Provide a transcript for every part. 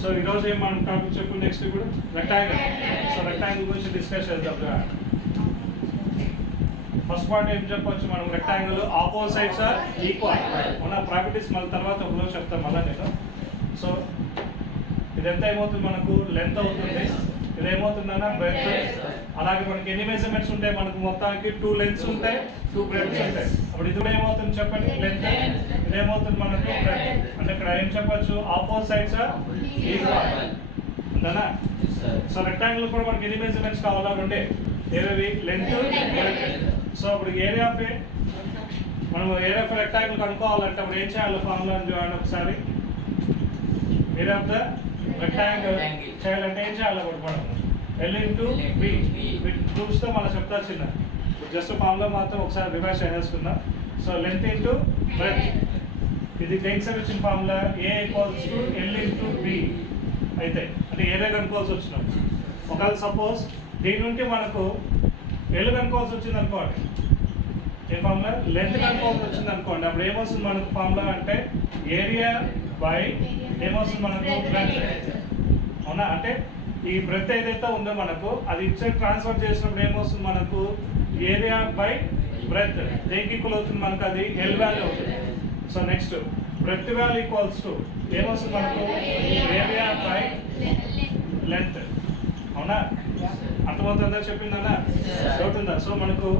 So ఈరోజు ఏం మనం టాపిక్ చెప్పు నెక్స్ట్ ఇప్పుడు రెక్టాంగిల్. సో రెక్టాంగిల్ గురించి డిస్కస్ చేద్దాం. ఫస్ట్ పార్ట్ ఏం చెప్పొచ్చు మనం, rectangle opposite sides are equal. మన ప్రాపర్టీస్ మళ్ళీ తర్వాత ఒకరోజు చెప్తాం మళ్ళీ నేను. సో ఇది ఎంత ఏమవుతుంది మనకు, లెంత్ అవుతుంది. ఇది ఏమవుతుందన్నా బ్రెడ్త్. అలాగే మనకి ఎన్ని మెజర్మెంట్స్ ఉంటాయి మనకు, మొత్తానికి 2 లెంత్స్ ఉంటాయి, 2 బ్రెడ్త్స్ ఉంటాయి. అప్పుడు ఇది కూడా ఏమవుతుంది చెప్పండి, లెంత్. ఇది ఏమవుతుంది మనకు బ్రెడ్త్. అంటే ఇక్కడ ఏం చెప్పొచ్చు, ఆపోజిట్ సైడ్స్ ఆర్ ఈక్వల్ అంతేనా. సో రెక్టాంగిల్ కూడా మనకి ఎన్ని మెజర్మెంట్స్ కావాలా, ఉండే ఏవి, లెంత్, బ్రెడ్త్. సో ఇప్పుడు ఏరియా ఆఫ్ మనం ఏరియా ఆఫ్ రెక్టాంగిల్ కనుక్కోవాలంటే అప్పుడు ఏం చేయాలి, ఫార్ములా చూడండి ఒకసారి. ఏరియా ఆఫ్ ద రెక్టాంగిల్ చేయాలంటే ఏం చేయాలి అప్పుడు మనం, L ఇంటూ బి. ప్రూఫ్స్తో మనం చెప్తా చిన్న జస్ట్ ఫార్ములా మాత్రం ఒకసారి రివైజ్ చేసేసుకుందాం. సో లెంత్ ఇంటూ బ్రెడ్త్, ఇది దేనికి సంబంధించిన formula, A equals to L into B అయితే. అంటే ఏరియా కనుక్కోవాల్సి వచ్చినాం. ఒకవేళ సపోజ్ దీని నుండి మనకు L కనుక్కోవాల్సి వచ్చింది అనుకోండి, ఏ ఫార్ములా, లెంత్ కనుక్కోవాల్సి వచ్చింది అనుకోండి, అప్పుడు ఏమొస్తుంది మనకు ఫార్ములా అంటే ఏరియా బై ఏమొస్తుంది మనకు బ్రెడ్త్. అవునా, అంటే ఈ బ్రెడ్త్ ఏదైతే ఉందో మనకు అది ఇచ్చే ట్రాన్స్ఫర్ చేసినప్పుడు ఏమొస్తుంది మనకు, ఏరియా బై బ్రెడ్త్. దేనికి ఈక్వల్ అవుతుంది మనకు, అది L వాల్యూ అవుతుంది. So next breadth value equals to ఏమొస్తుంది మనకు, ఏరియా బై లెంత్. అవునా, అర్థమవుతుందా చెప్పిందన్నా, అవుతుందా. సో మనకు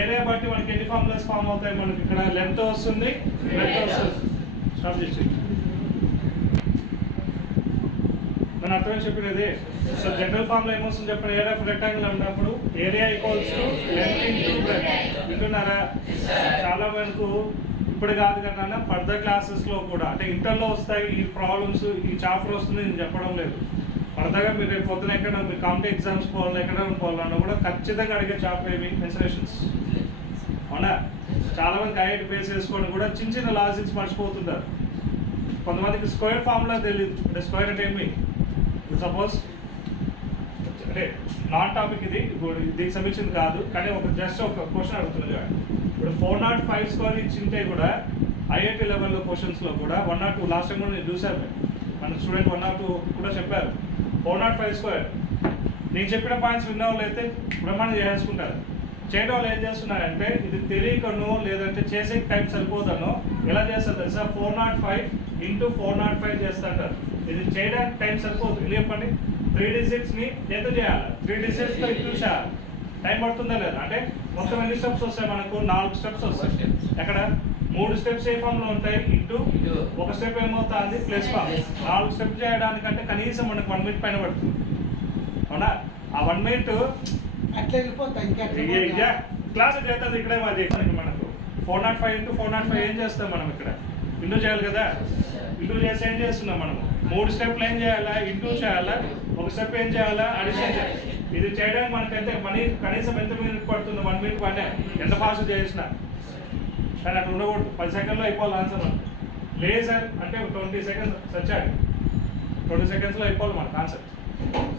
ఏరియా బట్టి మనకి ఎన్ని ఫార్ములాస్ ఫామ్ అవుతాయి మనకి, ఇక్కడ లెంత్ వస్తుంది, బ్రెడ్త్ వస్తుంది. స్టాప్ చేసి నేను అర్థమే చెప్పినది. సో జనరల్ ఫార్ములా ఏమొస్తుంది చెప్పండి, ఏరియా ఆఫ్ రెక్టాంగిల్ ఉన్నప్పుడు area equals to length into breadth. వింటున్నారా, చాలా మనకు ఇప్పుడు కాదు కదా, ఫర్దర్ క్లాసెస్లో కూడా అంటే ఇంటర్లో వస్తాయి ఈ ప్రాబ్లమ్స్, ఈ చాప్టర్ వస్తుంది నేను చెప్పడం లేదు. ఫర్దర్గా మీరు రేపు పొద్దున ఎక్కడ మీరు కాంపిటేటివ్ ఎగ్జామ్స్ పోవాలి, ఎక్కడ పోవాలన్నా కూడా ఖచ్చితంగా అడిగే చాప్టర్ ఏమి, మెన్సురేషన్స్. అవునా, చాలా మంది ఐఐటి బేస్ వేసుకొని కూడా చిన్న చిన్న లాజిక్స్ మర్చిపోతుంటారు. కొంతమందికి స్క్వేర్ ఫార్ములా తెలియదు. అంటే స్క్వేర్ అంటే ఏమి, సపోజ్ అంటే నాన్ టాపిక్ ఇది, దీనికి సంబంధించింది కాదు, కానీ ఒక జస్ట్ ఒక క్వశ్చన్ అడుగుతుంది. ఇప్పుడు 405 స్క్వేర్ ఇచ్చింటే కూడా ఐఐటి లెవెల్లో క్వశ్చన్స్లో కూడా 102 లాస్ట్ టైం కూడా నేను చూశాను, మన స్టూడెంట్ 102 కూడా చెప్పారు 405 స్క్వేర్. నేను చెప్పిన పాయింట్స్ విన్న వాళ్ళు అయితే బ్రహ్మాండం చేసుకుంటారు. చేయడం వాళ్ళు ఏం చేస్తున్నారంటే ఇది తెలియకను లేదంటే చేసే టైం సరిపోతాను ఎలా చేస్తారు తెలుసా, 405 ఇంటూ 405 చేస్తుంటారు. ఇది చేయడానికి టైం సరిపోదు. ఇది చెప్పండి, 3 డిజిట్స్ని ఎంత చేయాలి, 3 డిజిట్స్తో ఇంటూ చేయాలి, టైం పడుతుందా లేదా. అంటే మొత్తం ఎన్ని స్టెప్స్ వస్తాయి మనకు, 4 స్టెప్స్ వస్తాయి. ఎక్కడ 3 స్టెప్స్ ఏ ఫామ్లో ఉంటాయి, ఇంటూ ఒక స్టెప్ ఏమవుతుంది ప్లస్ ఫామ్. 4 స్టెప్ చేయడానికంటే కనీసం మనకు 1 మినిట్ పైన పడుతుంది. అవునా, ఆ 1 మినిట్ అట్లా వెళ్ళిపోతాయి. క్లాస్ చేస్తుంది ఇక్కడే మాది. మనకు 405 ఇంటూ 405 ఏం చేస్తాం మనం, ఇక్కడ ఇంటూ చేయాలి కదా. ఇంటూ చేసి ఏం చేస్తున్నాం మనము, 3 స్టెప్లు ఏం చేయాలా, ఇంటూ చేయాలా, ఒక స్టెప్ ఏం చేయాలా, అడిషన్ చేయాలి. ఇది చేయడానికి మనకి ఎంత మనీ కనీసం ఎంత మినిట్ పడుతుంది, 1 మినిట్ పైన ఎంత ఫాస్ట్ చేసినా. కానీ అట్లా ఉండకూడదు, 10 సెకండ్లో అయిపోవాలి ఆన్సర్ మనకు. లేజర్ అంటే 20 సెకండ్స్ వచ్చాడు, 20 సెకండ్స్లో అయిపోవాలి మనకు ఆన్సర్.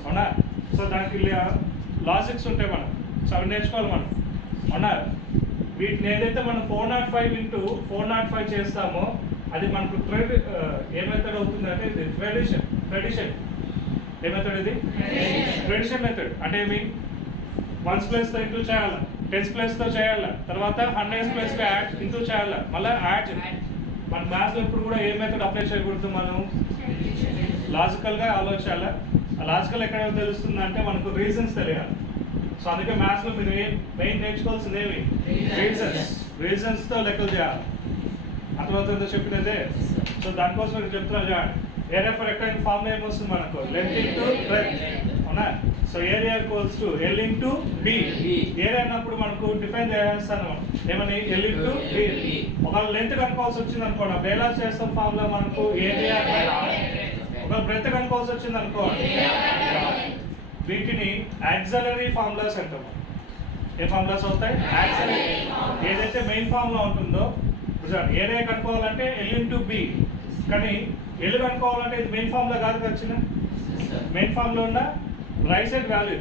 అవునా, సో దానికి లాజిక్స్ ఉంటాయి మనం, సో అవి నేర్చుకోవాలి మనం. అవునా, వీటిని ఏదైతే మనం 405 ఇంటూ 405 చేస్తామో అది మనకు ఏ మెథడ్ అవుతుంది అంటే ఇది ట్రెడిషన్. ఏ మెథడ్ ఇది, ట్రెడిషన్ మెథడ్. అంటే ఏమి, 1's ప్లేస్తో ఇంటూ చేయాలా, 10's ప్లేస్తో చేయాలా, తర్వాత 100's ప్లేస్లో యాడ్ ఇంటూ చేయాలా, మళ్ళీ యాడ్. మన మ్యాథ్స్లో ఇప్పుడు కూడా ఏ మెథడ్ అప్లై చేయకూడదు, మనం లాజికల్గా ఆలోచించాలా. ఆ లాజికల్ ఎక్కడ తెలుస్తుంది అంటే మనకు రీజన్స్ తెలియాలి. సో అందుకే మ్యాథ్స్లో మీరు మెయిన్ నేర్చుకోవాల్సింది ఏమి, రీజన్స్తో లెక్కలు చేయాలి. అర్థమవుతుందో చెప్పినదే. సో దానికోసం మీరు చెప్తున్నా చూడండి, ఏరియా ఫర్ రెక్టాంగిల్ ఫార్మ్ ఏమొస్తుంది మనకు, లెంత్ ఇంటూ బ్రెడ్త్. అవునా, so area equals to L into B. Area అన్నప్పుడు మనకు డిఫైన్ చేస్తాను ఏమని, L ఇంటూ బి. ఒకవేళ లెంత్ కనుక్కోవాల్సి వచ్చింది అనుకోండి, అప్పుడు ఎలా చేస్తాం ఫార్ములా మనకు, ఏరియా బై. ఒకవేళ బ్రెడ్త్ కనుక్కోవాల్సి వచ్చింది అనుకోండి, వీటిని యాక్సిలరీ ఫార్ములాస్ అంటాం. ఏ ఫార్ములాస్ అవుతాయి, యాక్సిలరీ. ఏదైతే మెయిన్ ఫార్ములా ఉంటుందో, ఏరియా కనుక్కోవాలంటే L ఇంటూ బి, కానీ L కనుక్కోవాలంటే ఇది మెయిన్ ఫార్ములా కాదు వచ్చిన, మెయిన్ ఫార్ములా ఉన్న right side value.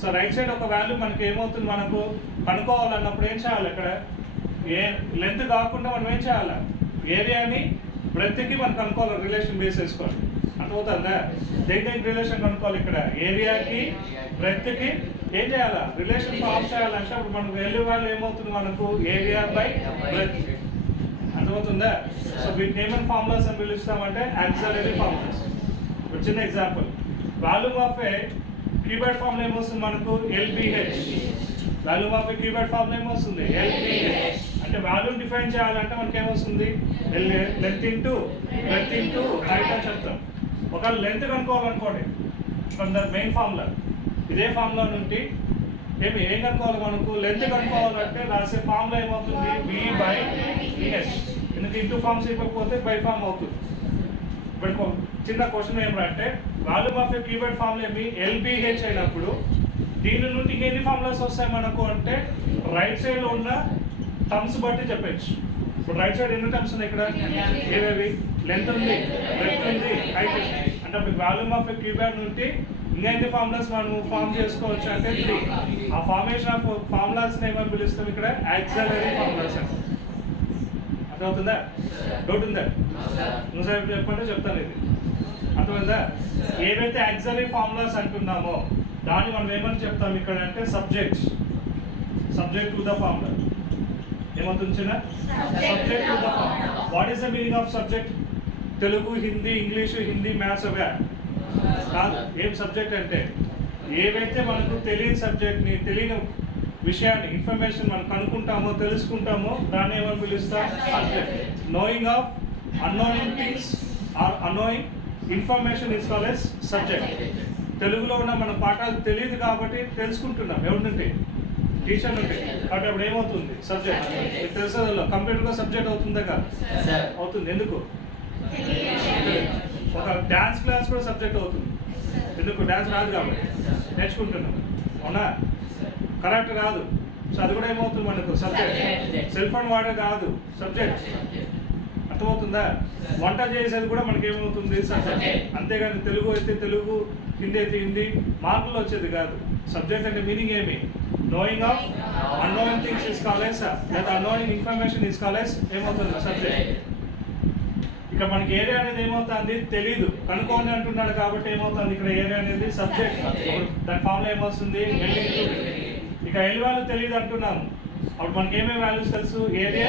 So right side ఒక వాల్యూ మనకి ఏమవుతుంది, మనకు కనుక్కోవాలన్నప్పుడు ఏం చేయాలి, అక్కడ ఏ లెంత్ కాకుండా మనం ఏం చేయాలి, ఏరియాని బ్రెడ్త్కి మనం కనుక్కోవాలి, రిలేషన్ బేస్ వేసుకోవాలి. అర్థమవుతుందా? దేనికి రిలేషన్ కనుక్కోవాలి ఇక్కడ, ఏరియాకి బ్రెత్కి ఏం చేయాలా, రిలేషన్ ఫామ్ చేయాలంటే అప్పుడు మనకు వాల్యూ వాళ్ళు ఏమవుతుంది మనకు ఏరియా బై బ్రెత్. అర్థమవుతుందా? సో వీటిని ఏమైనా ఫార్ములాస్ అని పిలుస్తామంటే ఆక్సిలరీ ఫార్ములాస్. ఒక చిన్న example, volume of a cuboid formula ఏమొస్తుంది మనకు LBH. Volume of a cuboid formula ఏమొస్తుంది ఎల్బిహెచ్. అంటే వాల్యూమ్ డిఫైన్ చేయాలంటే మనకి ఏమొస్తుంది length into breadth into height అని చెప్తాం. ఒక లెంత్ కనుక్కోవాలనుకోండి ఫ్రమ్ ద మెయిన్ ఫార్ములా, ఇదే ఫార్ములా నుండి ఏం కనుక్కోవాలి మనకు, లెంత్ కనుక్కోవాలంటే రాసే ఫార్ములా ఏమవుతుంది వి బై విహెచ్. ఎందుకు ఇంటూ ఫార్మ్స్ ఇవ్వకపోతే బై ఫార్మ్ అవుతుంది. ఇప్పుడు చిన్న క్వశ్చన్ ఏమంటే volume of a cuboid formula ఏమి ఎల్బిహెచ్ అయినప్పుడు దీని నుండి ఇంకెన్ని ఫార్ములాస్ వస్తాయి మనకు అంటే రైట్ సైడ్ లో ఉన్న టర్మ్స్ బట్టి చెప్పచ్చు. ఇప్పుడు రైట్ సైడ్ ఎన్ని టర్మ్స్ ఉన్నాయి ఇక్కడ, ఏవేవి, లెంత్ ఉంది, బ్రెత్ ఉంది, హైట్ ఉంది. అంటే అప్పుడు వాల్యూమ్ ఆఫ్ ఏ క్యూబాయిడ్ నుండి ఇంకా ఎన్ని ఫార్ములాస్ మనం ఫామ్ చేసుకోవచ్చు అంటే 3. ఆ ఫార్మేషన్ ఆఫ్ ఫార్ములాస్ ఏమని పిలుస్తాం ఇక్కడ ఆక్సిలరీ ఫార్ములాస్ అని. అర్థమవుతుందా? డౌట్ ఉందా? నువ్వు సార్ చెప్పంటే చెప్తాను. ఇది అర్థమైందా? ఏవైతే ఆక్సిలరీ ఫార్ములాస్ అంటున్నామో దాన్ని మనం ఏమని చెప్తాం ఇక్కడ అంటే సబ్జెక్ట్ టు ద ఫార్ములా. ఏమవుతుంది చిన్న, subject to the formula. What is the meaning of subject? Telugu, Hindi, English, Hindi, maths అవే కాదు. ఏం సబ్జెక్ట్ అంటే ఏవైతే మనకు తెలియని సబ్జెక్ట్ని, తెలియని విషయాన్ని, ఇన్ఫర్మేషన్ మనం కనుక్కుంటామో తెలుసుకుంటామో దాన్ని ఏమని పిలుస్తాం subject. Knowing of annoying things or annoying information is called as subject. తెలుగులో ఉన్న మన పాఠాలు తెలియదు కాబట్టి తెలుసుకుంటున్నాం ఎవరి నుండి, టీచర్ నుండి. కాబట్టి అప్పుడు ఏమవుతుంది సబ్జెక్ట్. తెలుసా కంప్యూటర్గా సబ్జెక్ట్ అవుతుందా కాదు? అవుతుంది. ఎందుకు? ఒక డ్యాన్స్ క్లాస్ కూడా సబ్జెక్ట్ అవుతుంది. ఎందుకు? డ్యాన్స్ రాదు కాబట్టి నేర్చుకుంటున్నాం. అవునా? కరెక్ట్ రాదు, సో అది కూడా ఏమవుతుంది మనకు సబ్జెక్ట్. సెల్ ఫోన్ వాడే కాదు సబ్జెక్ట్. అర్థమవుతుందా? వంట చేసేది కూడా మనకి ఏమవుతుంది సబ్జెక్ట్. అంతేగాని తెలుగు అయితే తెలుగు, హిందీ అయితే హిందీ మార్కులు వచ్చేది కాదు. సబ్జెక్ట్ అంటే మీనింగ్ ఏమి, knowing of annoying things is college లేదా అన్నోయింగ్ ఇన్ఫర్మేషన్ ఇస్ కాలేజ్ ఏమవుతుంది సబ్జెక్ట్. ఇక్కడ మనకి ఏరియా అనేది ఏమవుతుంది తెలీదు, కనుక్కోండి అంటున్నాడు కాబట్టి ఏమవుతుంది ఇక్కడ ఏరియా అనేది సబ్జెక్ట్. దాని ఫార్ములా ఏమొస్తుంది ఎల్ ఇంటూ. ఇక ఎల్ వాల్యూ తెలియదు అంటున్నాము, అప్పుడు మనకి ఏమేమి వాల్యూస్ తెలుసు, ఏరియా.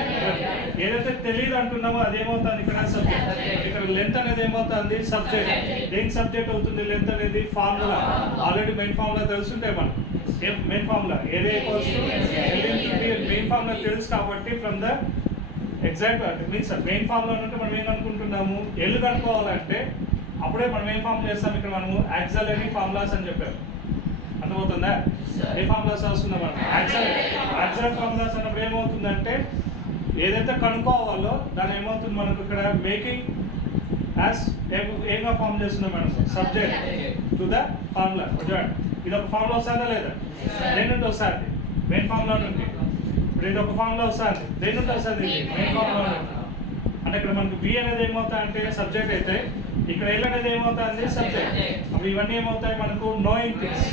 ఏదైతే తెలియదు అంటున్నామో అదేమవుతుంది ఇక్కడ సబ్జెక్ట్. ఇక్కడ లెంత్ అనేది ఏమవుతుంది సబ్జెక్ట్. దేనికి సబ్జెక్ట్ అవుతుంది లెంత్ అనేది? ఫార్ములా. ఆల్రెడీ మెయిన్ ఫార్ములా తెలుసుంటాయి మనం. Main formula area equals to L into B. Main formula తెలుసు కాబట్టి from the exact means main formula నుండి మనం ఏం అనుకుంటున్నాము ఎల్ కనుక్కోవాలంటే అప్పుడే మనం ఏం ఫార్మ్ చేస్తాం ఇక్కడ మనము ఆక్సిలరీ ఫార్ములాస్ అని చెప్పాము. అర్థమవుతుందా? ఏ ఫార్ములాస్ వస్తుందా మనం ఆక్సిలరీ ఫార్ములాస్ అన్నప్పుడు ఏమవుతుందంటే ఏదైతే కనుక్కోవాలో దాన్ని ఏమవుతుంది మనకు ఇక్కడ మేకింగ్ యాజ్ ఏంగా ఫామ్ చేస్తున్నాం మనం సబ్జెక్ట్ టు ద ఫార్ములా. ఇది ఒక ఫార్ములా వస్తుందా లేదా? దేని నుండి వస్తుంది? మెయిన్ ఫార్ములా నుండి. ఇప్పుడు ఇది ఒక ఫార్ములా వస్తుంది, దేని నుండి వస్తుంది? ఇది మెయిన్ ఫార్ములా నుండి. అంటే ఇక్కడ మనకు బి అనేది ఏమవుతా అంటే సబ్జెక్ట్ అయితే ఇక్కడ ఎల్ అనేది ఏమవుతుంది సబ్జెక్ట్. అప్పుడు ఇవన్నీ ఏమవుతాయి మనకు నోయింగ్ థింగ్స్.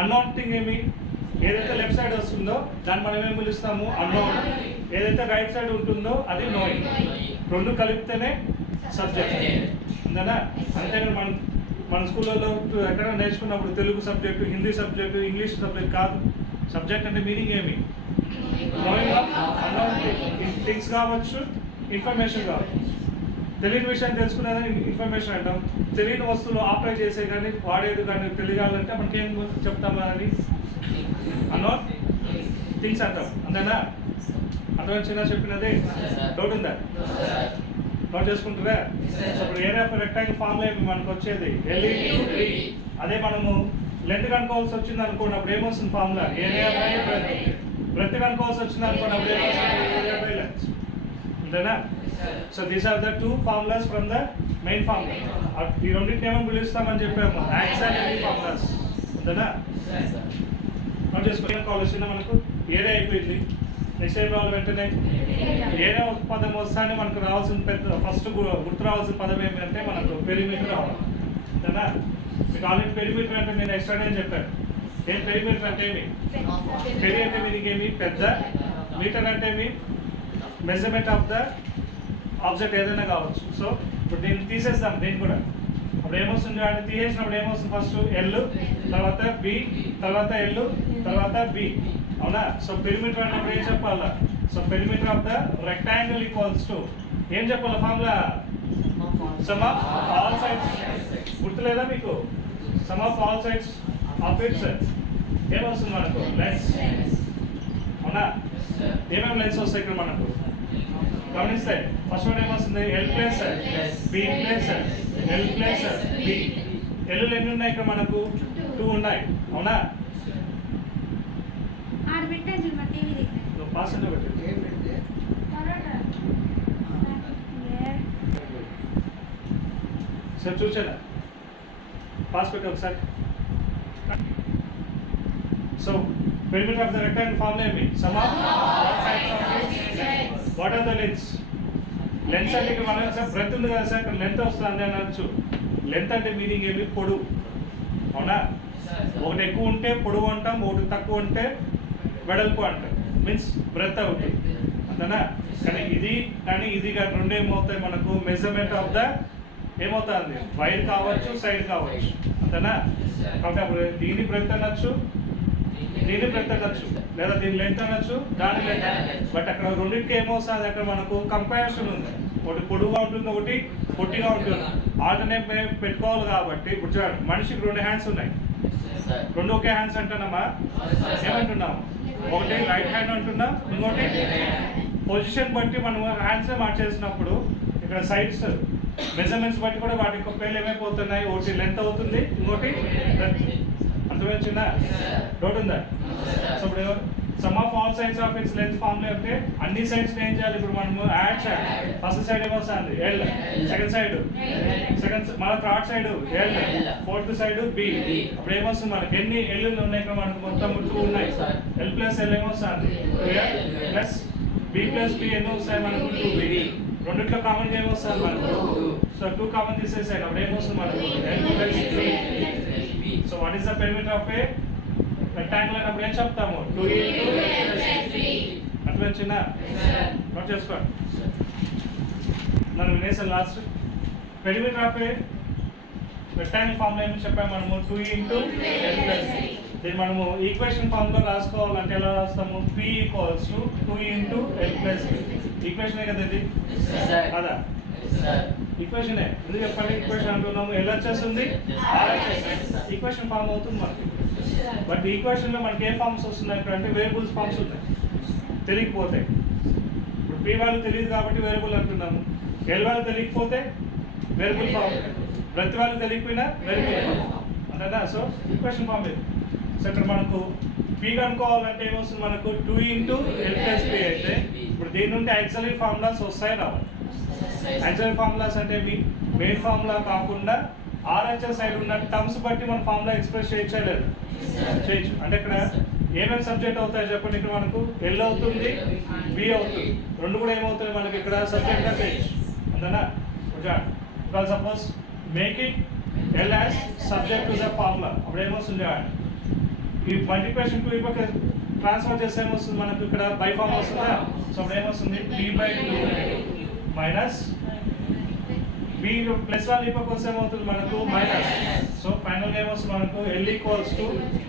అన్నోన్ థింగ్ ఏమి, ఏదైతే లెఫ్ట్ సైడ్ వస్తుందో దాన్ని మనం ఏం పిలుస్తాము అన్నోన్. ఏదైతే రైట్ సైడ్ ఉంటుందో అది నోయింగ్. రెండు కలిపితేనే సబ్జెక్ట్. అంతేనా? అంతేగాని మన స్కూళ్ళలో ఎక్కడ నేర్చుకున్నప్పుడు Telugu subject, Hindi subject, English subject కాదు. సబ్జెక్ట్ అంటే మీనింగ్ ఏమి, నోయింగ్ ఆఫ్ అన్నోన్ థింగ్స్ కావచ్చు, ఇన్ఫర్మేషన్ కావచ్చు. తెలియని విషయం తెలుసుకునేదని ఇన్ఫర్మేషన్ అంటాం. తెలియని వస్తువులు ఆపరేట్ చేసే కానీ వాడేది కానీ తెలియాలంటే మనకి ఏం చెప్తాం అని అన్నోన్ థింగ్స్ అంటాం. అంతేనా? అర్థం చిన్న చెప్పినది డౌట్ ఉందా? నోట్ చేసుకుంటారా? ఇప్పుడు ఏరియా ఆఫ్ రెక్టాంగిల్ ఫార్ములా ఏమి మనకు వచ్చేది ఎల్ ఇంటూ బి. అదే మనము లెంత్ కనుక్కోవాల్సి వచ్చింది అనుకోండి అప్పుడు ఏమొస్తుంది formula area by breadth. Breadth కనుక్కోవాల్సి వచ్చింది అనుకోండి అప్పుడు ఏమొస్తుంది ఏరియా బై లెంత్. అంతేనా? So these are the two formulas from the main formula. ఈ రెండింటిని ఏమని పిలుస్తామని చెప్పాము ఆక్సిలరీ ఫార్ములాస్. అంతేనా? నోట్ చేసుకోవాలి. కాల్ వచ్చిందా మనకు ఏరియా అయిపోయింది. నెక్స్ట్ టైం రావాలి వెంటనే ఏరియా పదం వస్తానే మనకు రావాల్సిన పెద్ద ఫస్ట్ గుర్తు రావాల్సిన పదం ఏమిటంటే మనకు పెరిమీటర్ రావాలి. అంతేనా? మీకు ఆల్రెడీ పెరిమీటర్ అంటే నేను ఎక్స్ట్రా అని చెప్పాను. ఏం పెరిమీటర్ అంటే ఏమి? పెరి అంటే మీనికి ఏమి పెద్ద, మీటర్ అంటే ఏమి మెజర్మెంట్ ఆఫ్ ద ఆబ్జెక్ట్ ఏదైనా కావచ్చు. సో ఇప్పుడు దీన్ని తీసేస్తాం దీన్ని కూడా. అప్పుడు ఏమొస్తుంది అంటే తీసేసినప్పుడు ఏమొస్తుంది ఫస్ట్ ఎల్, తర్వాత బి, తర్వాత ఎల్, తర్వాత బి. అవునా? సో పెరిమీటర్ అన్నప్పుడు ఏం చెప్పాలా? So perimeter of the rectangle equals to ఏం చెప్పాలి formula? Some of all sides. గుర్తులేదా మీకు? Some of all sides of it's ఏమొస్తుంది మనకు? లెన్స్. అవునా? ఏమేమి లెన్స్ వస్తాయి ఇక్కడ మనకు గమనిస్తే? ఫస్ట్ వన్ ఏమొస్తుంది? L plus B plus L plus B. ఎల్లు ఎన్ని ఉన్నాయి ఇక్కడ మనకు? 2 ఉన్నాయి. అవునా? పాస్ అంటే పెట్టండి. ఏం పెడితే సార్ చూసారా? పాస్ పెట్టి ఒకసారి. So perimeter of the rectangle formula ఏమి? sum of all sides of it. What are the lengths? Lens అంటే ఇక్కడ మనం సార్ బ్రెత్ ఉంది కదా సార్, ఇక్కడ లెంత్ వస్తుంది అనొచ్చు. లెంత్ అంటే మీనింగ్ ఏమి? పొడవు. అవునా? ఒకటి ఎక్కువ ఉంటే పొడవు అంటాం, ఒకటి తక్కువ ఉంటే వెడల్పు అంటాం. మీన్స్ బ్రెత్ అవుతుంది అంతేనా? కానీ ఇది రెండు ఏమవుతాయి మనకు? మెజర్మెంట్ ఆఫ్ ద ఏమవుతుంది? వైర్ కావచ్చు, సైడ్ కావచ్చు అంతేనా? కాబట్టి అప్పుడు దీని బ్రెత్ అనొచ్చు, దీని బ్రెత్ అనొచ్చు, లేదా దీని లెంత్ అనొచ్చు, దాని లెంత్. బట్ అక్కడ రెండింటికి ఏమవుతుంది? అక్కడ మనకు కంపారిజన్ ఉంది. ఒకటి పొడుగుగా ఉంటుంది, ఒకటి పొట్టిగా ఉంటుంది. ఆల్టర్నేట్ పెట్టుకోవాలి కాబట్టి ఇప్పుడు చూడండి, మనిషికి 2 హ్యాండ్స్ ఉన్నాయి. 2 ఒకే హ్యాండ్స్ అంటున్నామా? ఏమంటున్నాము? ఒకటి రైట్ హ్యాండ్ అంటున్నాం, ఇంకోటి పొజిషన్ బట్టి మనం హ్యాండ్స్ మార్చేసినప్పుడు ఇక్కడ సైడ్స్ మెజర్మెంట్స్ బట్టి కూడా వాటి యొక్క పేర్లు ఏమైపోతున్నాయి? ఒకటి లెంత్ అవుతుంది, ఇంకోటి బ్రెత్. అర్థమైందా? డౌట్ ఉందా? సో ఇప్పుడు sum of all sides of its length formula అంటే అన్ని సైడ్స్ ఏం చేయాలి? ఇప్పుడు మనము యాడ్ చేయాలి. ఫస్ట్ సైడ్ ఏమొస్తుంది? ఎల్, సెకండ్ సైడ్ మళ్ళీ third side L, fourth side B. అప్పుడు ఏమొస్తుంది మనకి? ఎన్ని ఎల్లు ఉన్నాయి ఇక్కడ మనకు? మొత్తం 2 ఉన్నాయి. ఎల్ ప్లస్ ఎల్ ఏమొస్తుంది? 2L plus B plus B ఎన్ని వస్తాయి మనకు? 2B. రెండిట్లో కామన్ ఏమొస్తుంది మనకు? సో 2 కామన్ తీసేసాయి. అప్పుడు ఏమొస్తుంది మనకు? L plus B. So what is the perimeter of a rectangle అన్నప్పుడు ఏం చెప్తాము? 2 into అర్థమైందా? నోట్ చేసుకోండి. మనం వినేసాం last. Perimeter of a rectangle formula ఏమని చెప్పాము మనము? 2 into L plus B. దీన్ని మనము ఈక్వేషన్ ఫార్ములా రాసుకోవాలంటే ఎలా రాస్తాము? P equals to 2 into L plus B. ఈక్వేషనే కదా ఇది? కదా ఈక్వేషనే. ఎందుకు చెప్పండి ఈక్వేషన్ అంటున్నాము? LHS ఉంది, RHS. ఈక్వేషన్ ఫార్మ్ అవుతుంది మనకి. బట్ ఈక్వేషన్ లో మనకి ఏ ఫార్మ్స్ వస్తున్నాయి ఇక్కడ అంటే? వేరియబుల్స్ ఫార్మ్స్ ఉన్నాయి. తెలియకపోతే ఇప్పుడు P వాల్యూ తెలియదు కాబట్టి వేరియబుల్ అంటున్నాము. L వాల్యూ తెలియకపోతే వేరియబుల్ ఫార్మ్, బ్రెత్ వాల్యూ తెలియకపోయినా వేరియబుల్ ఫార్మ్ అంతేనా? సో ఈక్వేషన్ ఫార్మ్ ఇది. సో ఇక్కడ మనకు P కనుక్కోవాలంటే ఏమొస్తుంది మనకు? 2 into L plus B అయితే ఇప్పుడు దీని నుండి యాక్సిలరీ ఫార్ములాస్ వస్తాయి రావాలి. యాక్సిలరీ ఫార్ములాస్ అంటే మెయిన్ ఫార్ములా కాకుండా RHS సైడ్ ఉన్న టర్మ్స్ బట్టి మన ఫార్ములా ఎక్స్ప్రెస్ చేయలేదు చేయొచ్చు. అంటే ఇక్కడ ఏమేమి సబ్జెక్ట్ అవుతాయి చెప్పండి? ఇక్కడ మనకు ఎల్ అవుతుంది, బి అవుతుంది. రెండు కూడా ఏమవుతుంది మనకి ఇక్కడ సబ్జెక్ట్ గా చేయొచ్చు అంతేనా? Because suppose making L as subject to the formula. అప్పుడు ఏమొస్తుంది? ఈ మల్టిప్లికేషన్ టు ఇవ్వక ట్రాన్స్ఫర్ చేస్తే ఏమొస్తుంది మనకు? ఇక్కడ బై ఫార్మ్ వస్తుందా? సో అప్పుడు ఏమొస్తుంది? p/2 మైనస్ బి ప్లస్ 1 ఇవ్వక వస్తే ఏమవుతుంది మనకు? మైనస్. సో ఫైనల్ గా ఏమొస్తుంది మనకు? L equals to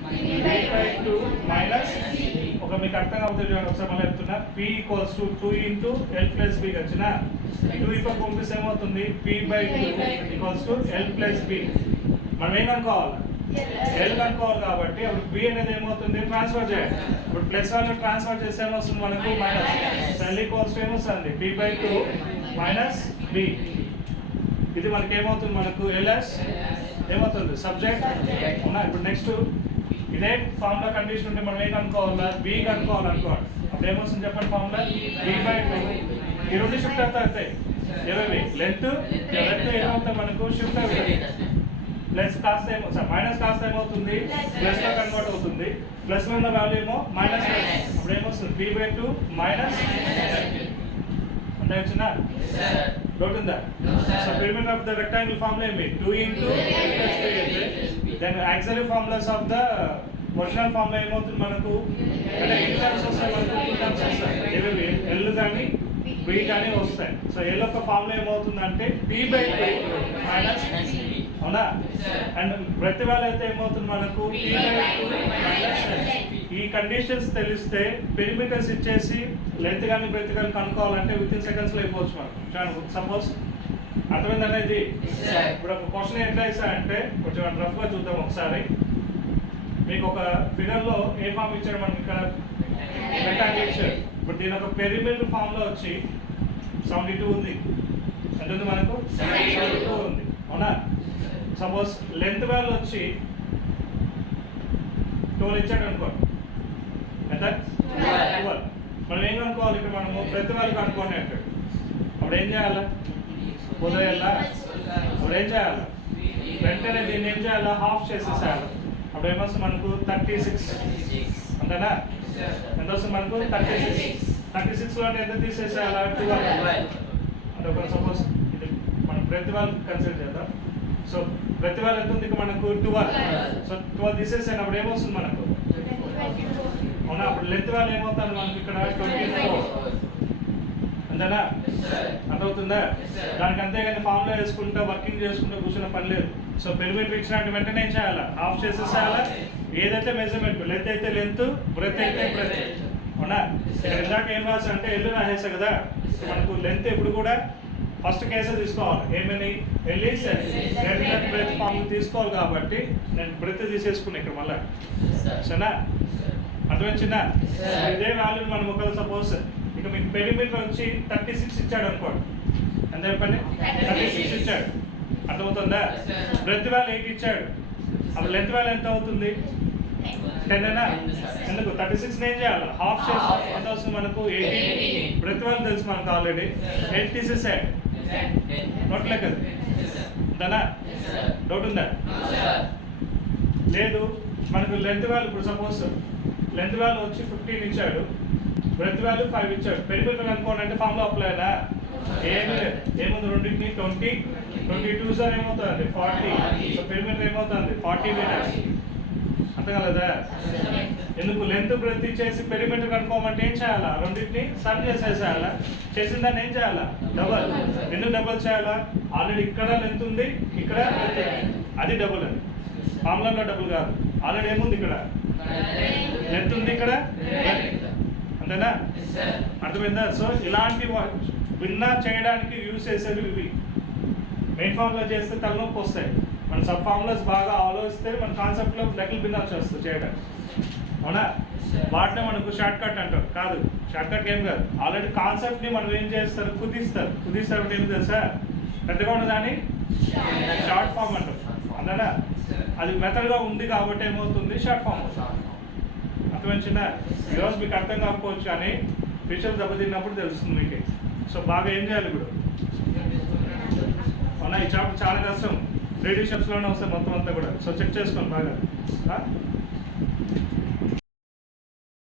p/2 minus ఒక మీకు అర్థం అవుతుంది ఒకసారి మళ్ళీ చెప్తున్నా. P equals to 2 into L plus B వచ్చిన 2 ఇవ్వక పంపిస్తే ఏమవుతుంది? p/2 equals to L plus B. మనం ఏం కనుక్కోవాలి? L కనుక్కోవాలి కాబట్టి అప్పుడు B అనేది ఏమవుతుంది? ట్రాన్స్ఫర్ చేయాలి. ఇప్పుడు ప్లస్ 1 ట్రాన్స్ఫర్ చేస్తే ఏమొస్తుంది మనకు? మైనస్. L equals to ఏమొస్తుంది? p/2 minus B. ఇది మనకి ఏమవుతుంది మనకు? LS ఏమవుతుంది? సబ్జెక్ట్ అవునా? ఇప్పుడు నెక్స్ట్ ఇదే ఫార్ములా కండిషన్ ఉంటే మనం ఏం కనుక్కోవాలా? B కనుక్కోవాలనుకోండి. అప్పుడు ఏమొస్తుంది చెప్పండి? Formula b/2. ఈ రెండు షిఫ్ట్ అవుతాయి. ఏవేవి? లెంత్ ఏమవుతాయి మనకు? షిఫ్ట్ అవుతాయి. ప్లస్ కాస్త ఏమో మైనస్ కాస్త ఏమవుతుంది? ప్లస్ లో కన్వర్ట్ అవుతుంది. ప్లస్ లో ఉన్న వాల్యూ ఏమో మైనస్. అప్పుడు ఏమొస్తుంది? p/2 మైనస్ అంటే వచ్చిన డౌట్ ఉందా? So perimeter of the rectangle formula ఏమి? 2 into L plus B అయితే then auxiliary formulas of the original formula ఏమవుతుంది మనకు? అంటే ఎన్ని టర్మ్స్ వస్తాయి మనకు? 2 టర్మ్స్ వస్తాయి. ఏవేవి? L కానీ బి కానీ వస్తాయి. సో ఏలో ఒక ఫార్ములా ఏమవుతుందంటే పి బై టీ మైనస్ అవునా, అండ్ ప్రతి వాళ్ళు అయితే ఏమవుతుంది మనకు పి బై టూ మైనస్ ఈ కండిషన్స్ తెలిస్తే పెరిమీటర్స్ ఇచ్చేసి లెంత్ కానీ బ్రెత్ కానీ కనుక్కోవాలంటే విత్ ఇన్ సెకండ్స్ లో అయిపోవచ్చు మనకు. సపోజ్ అర్థమైంది అనేది. ఇప్పుడు ఒక క్వశ్చన్ ఎట్లా ఇస్తారంటే కొంచెం రఫ్ గా చూద్దాం ఒకసారి. మీకు ఒక ఫిగర్ లో ఏ ఫామ్ ఇచ్చాడు మనకి ఇక్కడ రెక్టాంగిల్ ఇచ్చాడు. ఇప్పుడు దీని ఒక పెరిమీటర్ ఫామ్ లో వచ్చి 72 ఉంది. ఎంత ఉంది మనకు 72 ఉంది అవునా. సపోజ్ లెంత్ వాల్యూ వచ్చి 12 ఇచ్చాడు అనుకోండి. ఎంత 12. మనం ఏం కనుక్కోవాలి ఇక్కడ, మనము ప్రతి వాళ్ళు కనుక్కోండి అంటాడు. అప్పుడు ఏం చేయాలా, ఉదయాలా అప్పుడు ఏం చేయాలి, వెంటనే దీన్ని ఏం చేయాలా, హాఫ్ చేసేసేయాలి. అప్పుడు ఏమొస్తుంది మనకు 36 అంతేనా. ఎంత వస్తుంది మనకు 36 లో ఎంత తీసేసేయాలా 12 అంటే ఒక సపోజ్ ఇది మనం ప్రతి వాళ్ళు కన్సిడర్ చేద్దాం. సో ప్రతి వాళ్ళు ఎంత ఉంది మనకు 12. సో 12 తీసేసాను అప్పుడు ఏమొస్తుంది మనకు అవునా. అప్పుడు లెంత్ వాళ్ళు ఏమవుతారు మనకి ఇక్కడ 24 అంతేనా. అర్థమవుతుందా. దానికి అంతేగాని ఫామ్లో వేసుకుంటా వర్కింగ్ చేసుకుంటూ కూర్చున్న పని లేదు. సో పెరిమీటర్ ఇచ్చినట్టు వెంటనే ఏం చేయాలా, ఆఫ్ చేసేసేయాలా. ఏదైతే మెజర్మెంట్ లెంత్ అయితే లెంత్, బ్రెత్ అయితే బ్రెత్ అవునా. ఇక్కడ ఇందాక ఏం రాసా అంటే ఎల్లు రాసేసా కదా. మనకు లెంత్ ఎప్పుడు కూడా ఫస్ట్ కేసే తీసుకోవాలి. ఏమని ఎల్లీస్ బ్రెత్ ఫామ్ తీసుకోవాలి కాబట్టి నేను బ్రెత్ తీసేసుకున్నా ఇక్కడ మళ్ళీ. సరేనా, అర్థమొచ్చిందా. ఇదే వాల్యూ మనం ఒకవేళ సపోజ్ ఇక మీకు పెరిమీటర్ వచ్చి 36 ఇచ్చాడు అనుకోండి. ఎంత చెప్పండి 36 ఇచ్చాడు. అర్థమవుతుందా. బ్రెత్ వాల్యూ 8 ఇచ్చాడు. అప్పుడు లెంత్ వాల్యూ ఎంత అవుతుంది 10 అయినా. ఎందుకు 36 ఏం చేయాలి, హాఫ్ చేసి ఎంత వస్తుంది మనకు 18. బ్రెత్ వాల్యూ తెలుసు మనకు ఆల్రెడీ. 8 తీసేసాడు. నోట్ లెక్క అంతేనా. డౌట్ ఉందా. లేదు మనకు లెంత్ వాల్యూ ఇప్పుడు సపోజ్ లెంత్ వాల్యూ వచ్చి 15 ఇచ్చాడు, బ్రెత్ వాల్యూ 5 ఇచ్చాడు. పెరిమీటర్ అనుకోండి అంటే ఫామ్ లో అప్లై అయినా ఏమి ఏముంది రెండింటిని 20 22 సార్ ఏమవుతుంది 40. సో పెరిమీటర్ ఏమవుతుంది 40 మీటర్స్. అంతే కదా. ఎందుకు లెంత్ బ్రెత్ ఇచ్చేసి పెరిమీటర్ కనుక్కోమంటే ఏం చేయాలా, రెండింటిని సమ్ చేసేసేయాలా. చేసిన దాన్ని ఏం చేయాలా, డబల్. ఎందుకు డబల్ చేయాలా, ఆల్రెడీ ఇక్కడ లెంత్ ఉంది, ఇక్కడ బ్రెత్ ఉంది, అది డబుల్. అది ఫార్ములాలో డబుల్ కాదు. ఆల్రెడీ ఏముంది ఇక్కడ లెంత్ ఉంది, ఇక్కడ అంతేనా. అర్థమైందా. సో ఇలాంటి భిన్నా చేయడానికి యూజ్ చేసేవి ఇవి. మెయిన్ ఫార్ములా చేస్తే తలనొప్పి వస్తాయి. మన సబ్ ఫార్ములాస్ బాగా ఆలోచిస్తే మన కాన్సెప్ట్లో లెక్కలు భిన్నా వచ్చేస్తుంది చేయడానికి అవునా. వాటినే మనకు షార్ట్ కట్ అంటారు. కాదు, షార్ట్ కట్ ఏం కాదు. ఆల్రెడీ కాన్సెప్ట్ని మనం ఏం చేస్తారు, కుదిస్తారు. కుదిస్తారు ఏమి తెలుసా, పెద్దగా ఉన్నదాన్ని షార్ట్ ఫామ్ అంటారు అంతేనా. అది మెథడ్గా ఉంది కాబట్టి ఏమవుతుంది షార్ట్ ఫామ్. అర్థమైందా. ఈరోజు మీకు అర్థం కాకపోవచ్చు కానీ ఫ్యూచర్ దెబ్బతిన్నప్పుడు తెలుస్తుంది మీకు. సో బాగా ఏం చేయాలి ఇప్పుడు అవునా. ఈ చాప్టర్ చాలా కష్టం. 3D షేప్స్లోనే వస్తాయి మొత్తం అంతా కూడా. సో చెక్ చేసుకోండి బాగా.